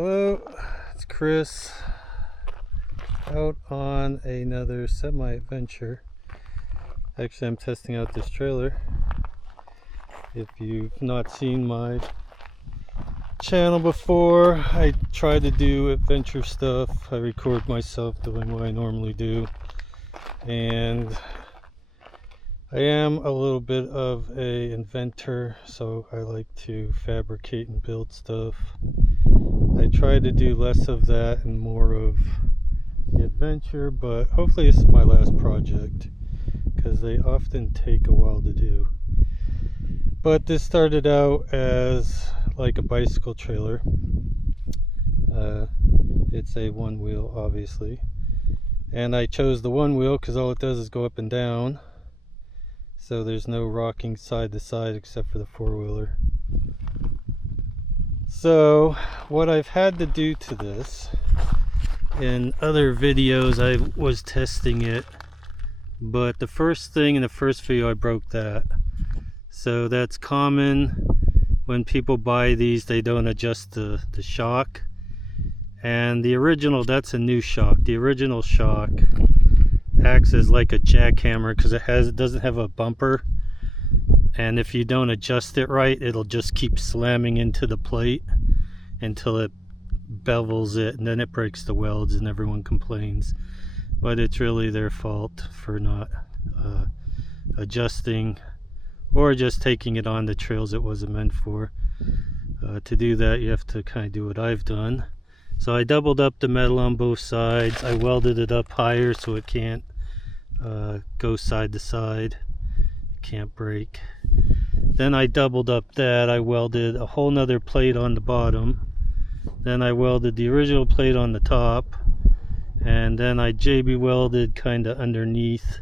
Hello, it's Chris out on another semi-adventure. Actually, I'm testing out this trailer. If you've not seen my channel before, I try to do adventure stuff. I record myself doing what I normally do, and I am a little bit of an inventor, so I like to fabricate and build stuff. I try to do less of that and more of the adventure, but hopefully this is my last project because they often take a while to do. But this started out as like a bicycle trailer. It's a one wheel, obviously, and I chose the one wheel because all it does is go up and down, so there's no rocking side to side except for the four-wheeler. So what I've had to do to this, in other videos I was testing it, but the first thing in the first video I broke that. So that's common when people buy these, they don't adjust the shock. And the original, that's a new shock. The original shock acts as like a jackhammer because it doesn't have a bumper. And if you don't adjust it right, it'll just keep slamming into the plate until it bevels it, and then it breaks the welds and everyone complains. But it's really their fault for not adjusting or just taking it on the trails it wasn't meant for. To do that, you have to kind of do what I've done. So I doubled up the metal on both sides. I welded it up higher so it can't go side to side. It can't break. Then I doubled up that. I welded a whole nother plate on the bottom. Then I welded the original plate on the top. And then I JB welded kind of underneath.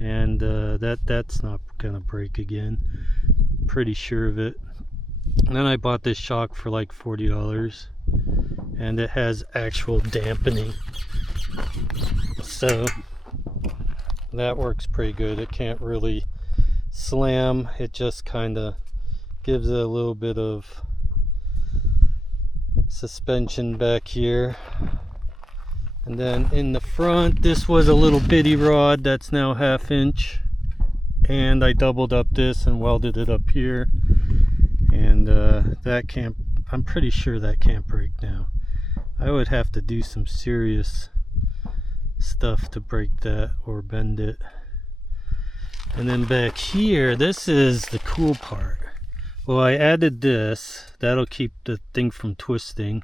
And that's not gonna break again. Pretty sure of it. And then I bought this shock for like $40. And it has actual dampening. So that works pretty good. It can't really slam, it just kind of gives it a little bit of suspension back here. And then in the front, this was a little bitty rod that's now 1/2 inch, and I doubled up this and welded it up here, and that can't, I'm pretty sure that can't break now. I would have to do some serious stuff to break that or bend it. And then back here, this is the cool part. Well, I added this, that'll keep the thing from twisting.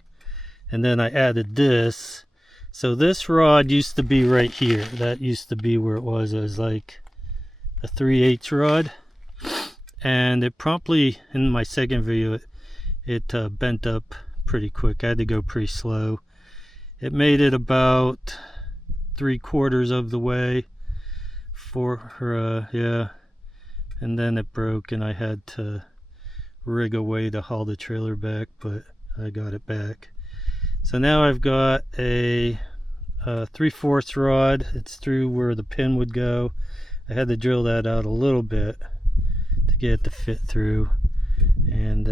And then I added this. So this rod used to be right here. That used to be where it was. It was like a 3/8 rod. And it promptly, in my second video, it bent up pretty quick. I had to go pretty slow. It made it about 3/4 of the way. Yeah, and then it broke and I had to rig a way to haul the trailer back, but I got it back. So now I've got a 3/4 rod. It's through where the pin would go. I had to drill that out a little bit to get it to fit through, and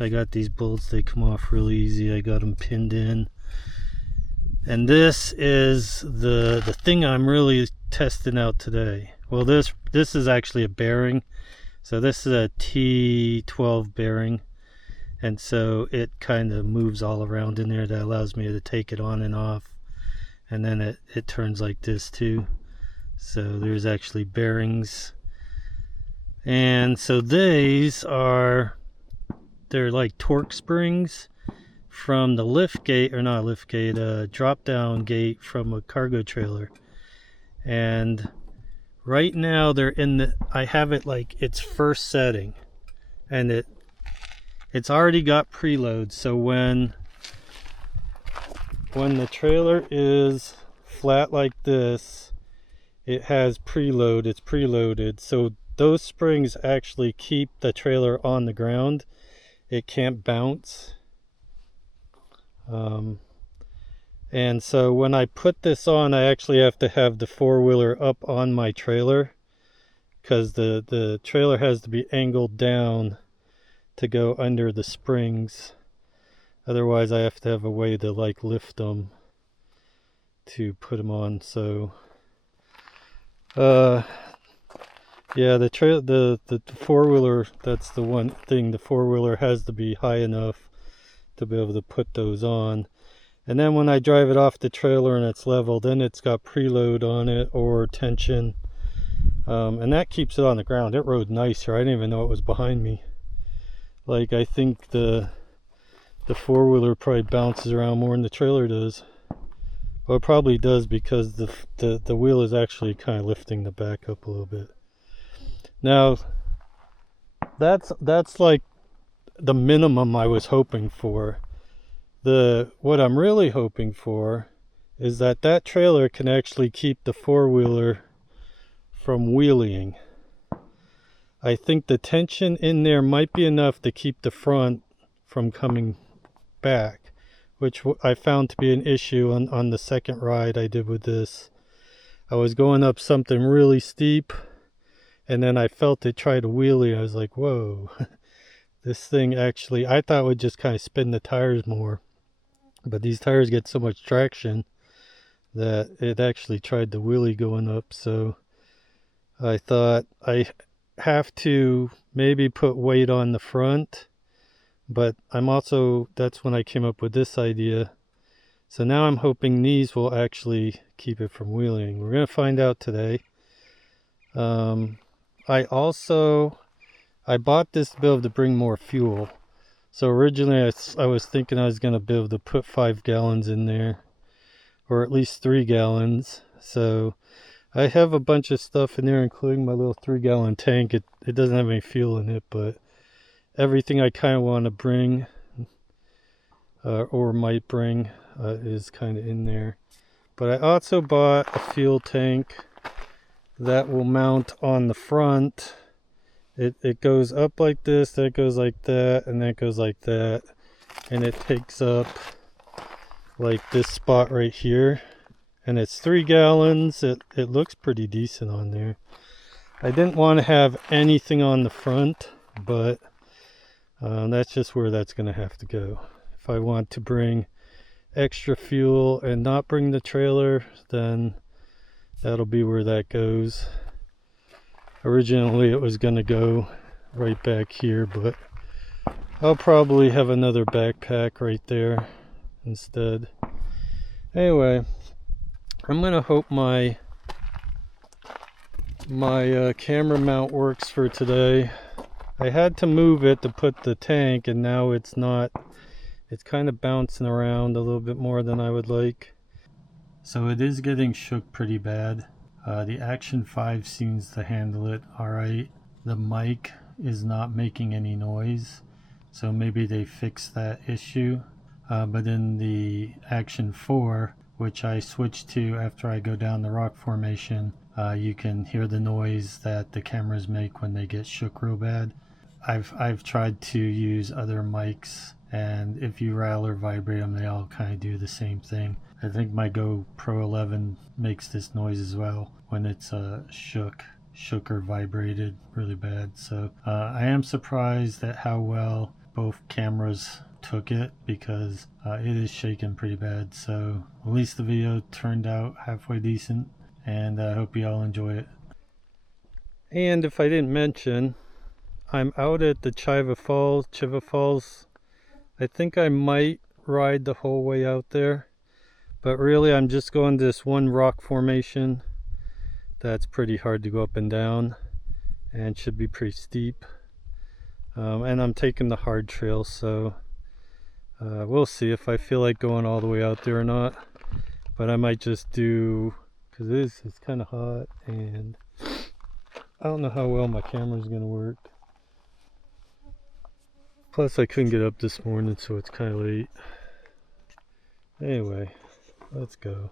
I got these bolts, they come off really easy. I got them pinned in. And this is the thing I'm really testing out today. Well, this is actually a bearing. So this is a T12 bearing, and so it kind of moves all around in there. That allows me to take it on and off, and then it turns like this too. So there's actually bearings, and so these are, they're like torque springs from the lift gate, or not lift gate, drop down gate from a cargo trailer. And right now they're in the, I have it like its first setting, and it's already got preload. So when the trailer is flat like this, it has preload, it's preloaded. So those springs actually keep the trailer on the ground. It can't bounce. And so when I put this on, I actually have to have the four-wheeler up on my trailer, because the trailer has to be angled down to go under the springs. Otherwise I have to have a way to like lift them to put them on. So yeah, the four-wheeler, that's the one thing, the four-wheeler has to be high enough to be able to put those on. And then when I drive it off the trailer and it's level, then it's got preload on it or tension, and that keeps it on the ground. It rode nicer. I didn't even know it was behind me. Like, I think the four-wheeler probably bounces around more than the trailer does. Well, it probably does because the wheel is actually kind of lifting the back up a little bit. Now, that's like the minimum I was hoping for. What I'm really hoping for is that trailer can actually keep the four-wheeler from wheeling. I think the tension in there might be enough to keep the front from coming back, which I found to be an issue on the second ride I did with this. I was going up something really steep, and then I felt it try to wheelie. I was like, whoa, this thing actually, I thought it would just kind of spin the tires more, but these tires get so much traction that it actually tried to wheelie going up. So I thought I have to maybe put weight on the front, but that's when I came up with this idea. So now I'm hoping these will actually keep it from wheeling. We're going to find out today. I bought this to be able to bring more fuel. So originally I was thinking I was going to be able to put 5 gallons in there, or at least 3 gallons. So I have a bunch of stuff in there, including my little 3-gallon tank. It doesn't have any fuel in it, but everything I kind of want to bring or might bring is kind of in there. But I also bought a fuel tank that will mount on the front. It goes up like this, then it goes like that, and then it goes like that, and it takes up like this spot right here, and it's 3 gallons. It looks pretty decent on there. I didn't want to have anything on the front, but that's just where that's going to have to go. If I want to bring extra fuel and not bring the trailer, then that'll be where that goes. Originally it was going to go right back here, but I'll probably have another backpack right there instead. Anyway, I'm going to hope my camera mount works for today. I had to move it to put the tank, and now it's not. It's kind of bouncing around a little bit more than I would like. So it is getting shook pretty bad. The Action 5 seems to handle it alright. The mic is not making any noise, so maybe they fixed that issue. But in the Action 4, which I switched to after I go down the rock formation, you can hear the noise that the cameras make when they get shook real bad. I've tried to use other mics, and if you rattle or vibrate them, they all kind of do the same thing. I think my GoPro 11 makes this noise as well when it's shook or vibrated really bad. So I am surprised at how well both cameras took it, because it is shaking pretty bad. So at least the video turned out halfway decent, and I hope you all enjoy it. And if I didn't mention, I'm out at the Chiva Falls. I think I might ride the whole way out there, but really I'm just going to this one rock formation that's pretty hard to go up and down and should be pretty steep. And I'm taking the hard trail, so we'll see if I feel like going all the way out there or not. But I might just do, because it's kind of hot, and I don't know how well my camera's going to work. Plus I couldn't get up this morning, so it's kind of late. Anyway, let's go.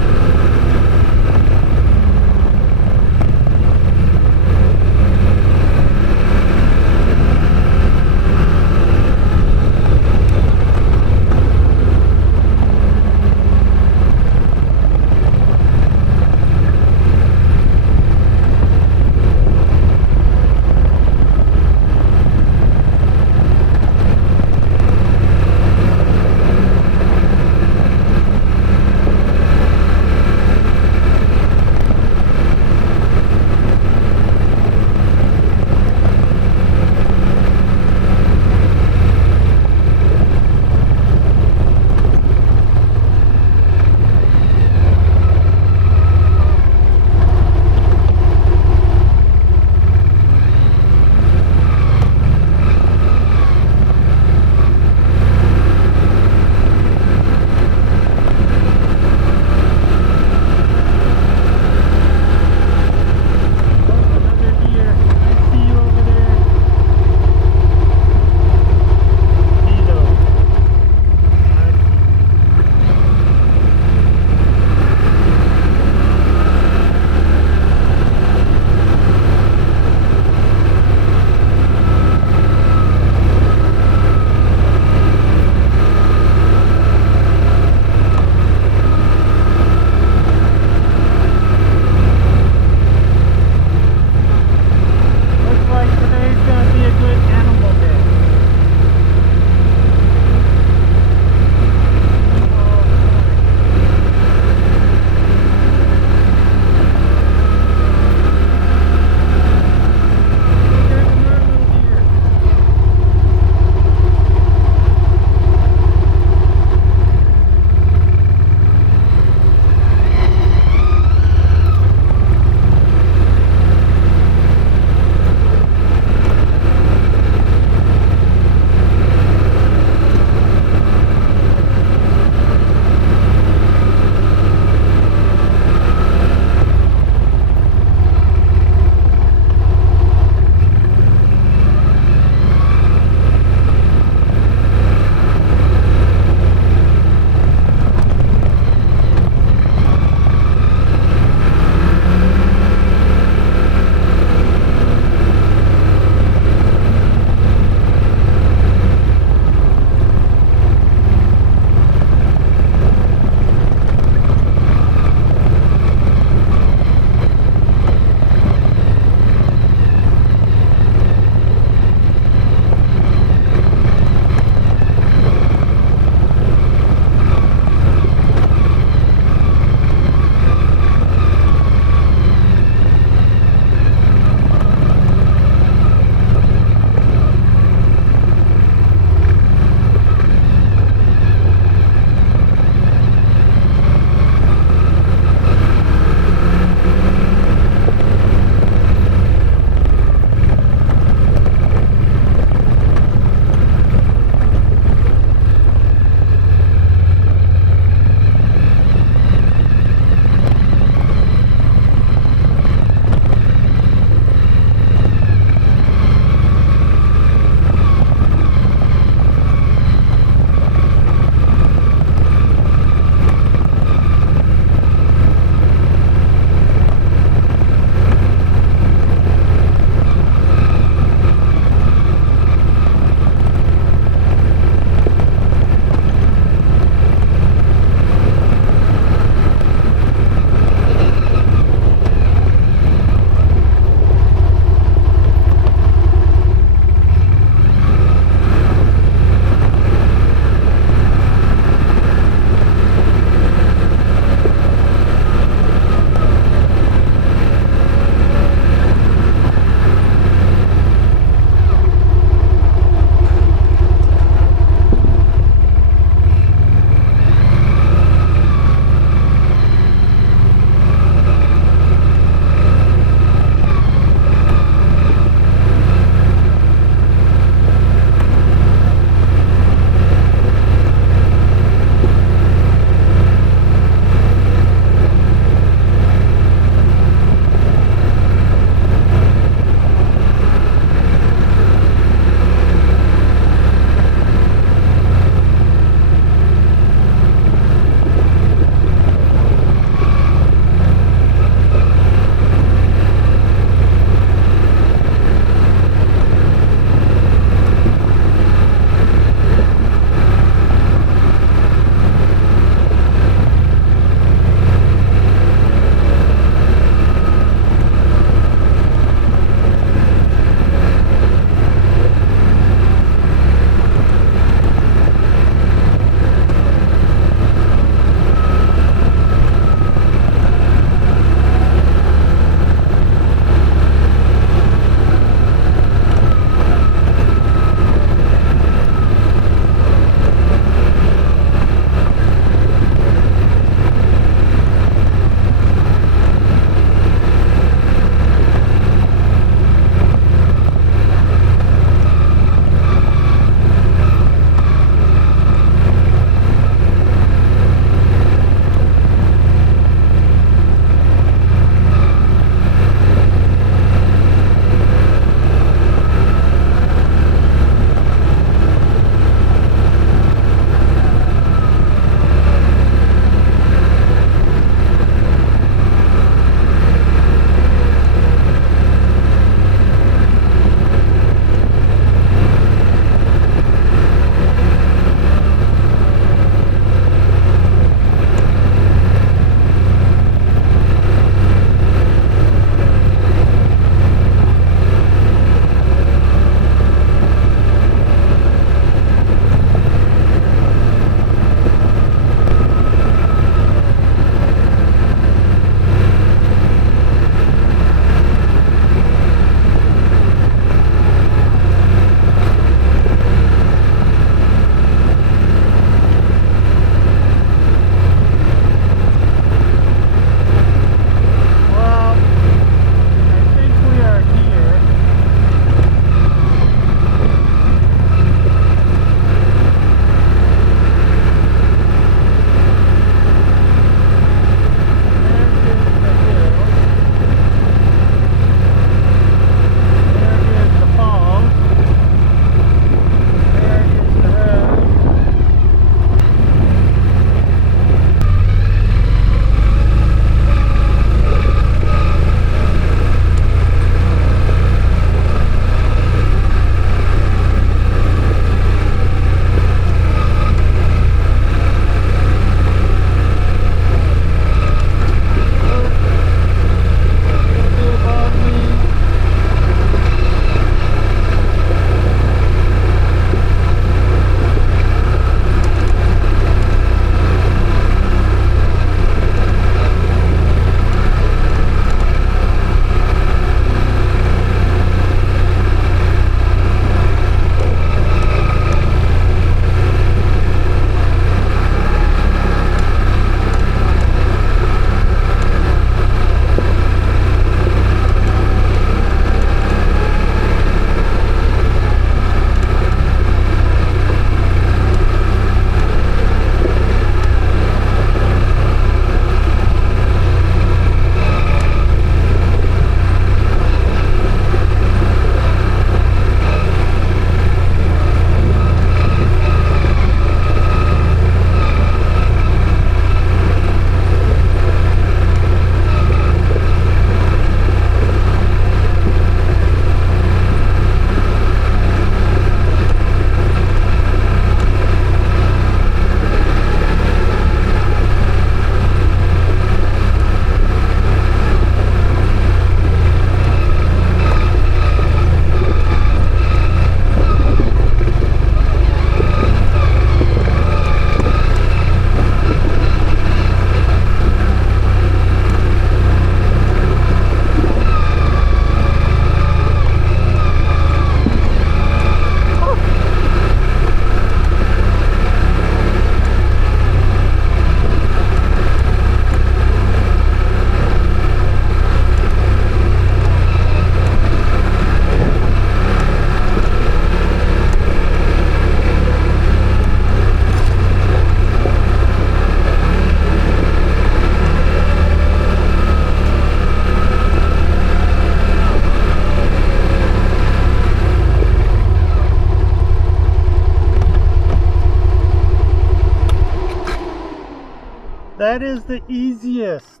that is the easiest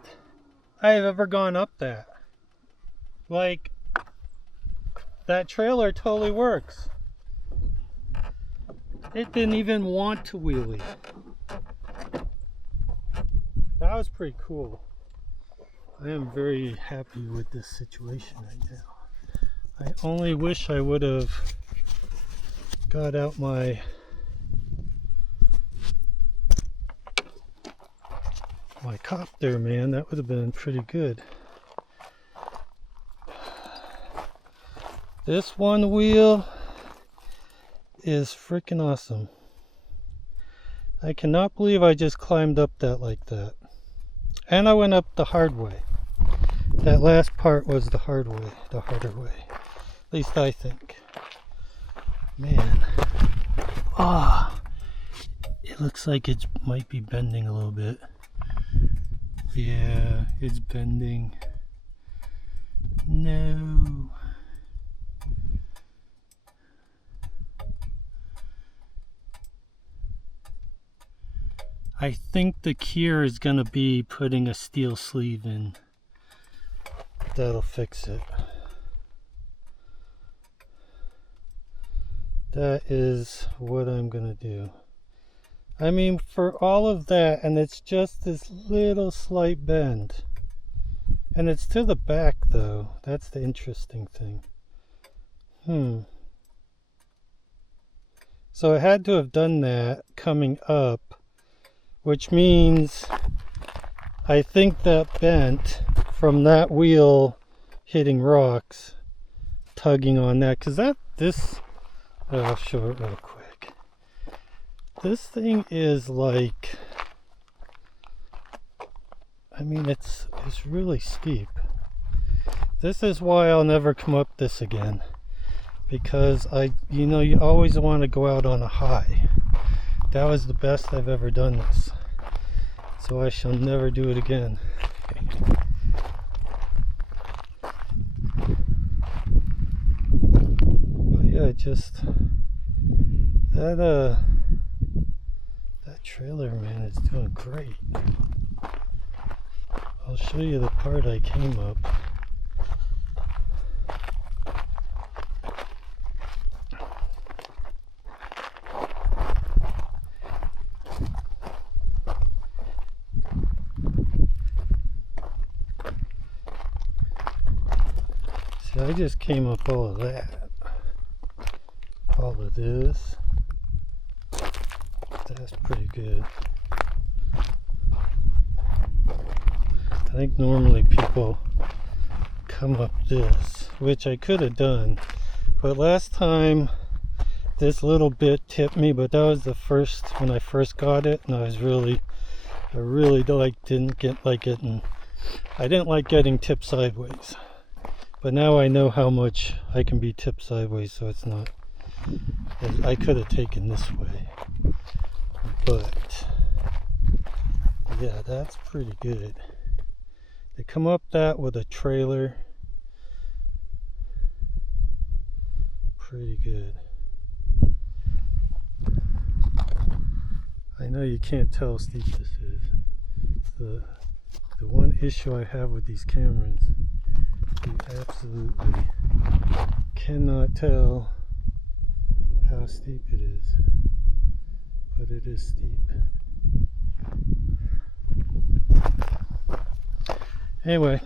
I've ever gone up that. Like, that trailer totally works. It didn't even want to wheelie. That was pretty cool. I am very happy with this situation right now. I only wish I would have got out my copter, man. That would have been pretty good. This one wheel is freaking awesome. I cannot believe I just climbed up that like that. And I went up the hard way. That last part was the hard way, the harder way. At least I think. Man. Ah, it looks like it might be bending a little bit. Yeah, it's bending. No. I think the cure is gonna be putting a steel sleeve in. That'll fix it. That is what I'm gonna do. I mean, for all of that, and it's just this little slight bend. And it's to the back though. That's the interesting thing. So I had to have done that coming up, which means I think that bent from that wheel hitting rocks, tugging on that, because I'll show it real quick. This thing is like, I mean, it's really steep. This is why I'll never come up this again, because you always want to go out on a high. That was the best I've ever done this, so I shall never do it again. But yeah, just that trailer, man, is doing great. I'll show you the part I came up. See, I just came up all of that. All of this. That's pretty good. I think normally people come up this, which I could have done, but last time this little bit tipped me, but that was when I first got it, and I really didn't like it, and I didn't like getting tipped sideways. But now I know how much I can be tipped sideways, so it's not, I could have taken this way, but yeah, that's pretty good. They come up that with a trailer. Pretty good. I know you can't tell how steep this is. The one issue I have with these cameras, you absolutely cannot tell how steep it is. But it is steep. Anyway,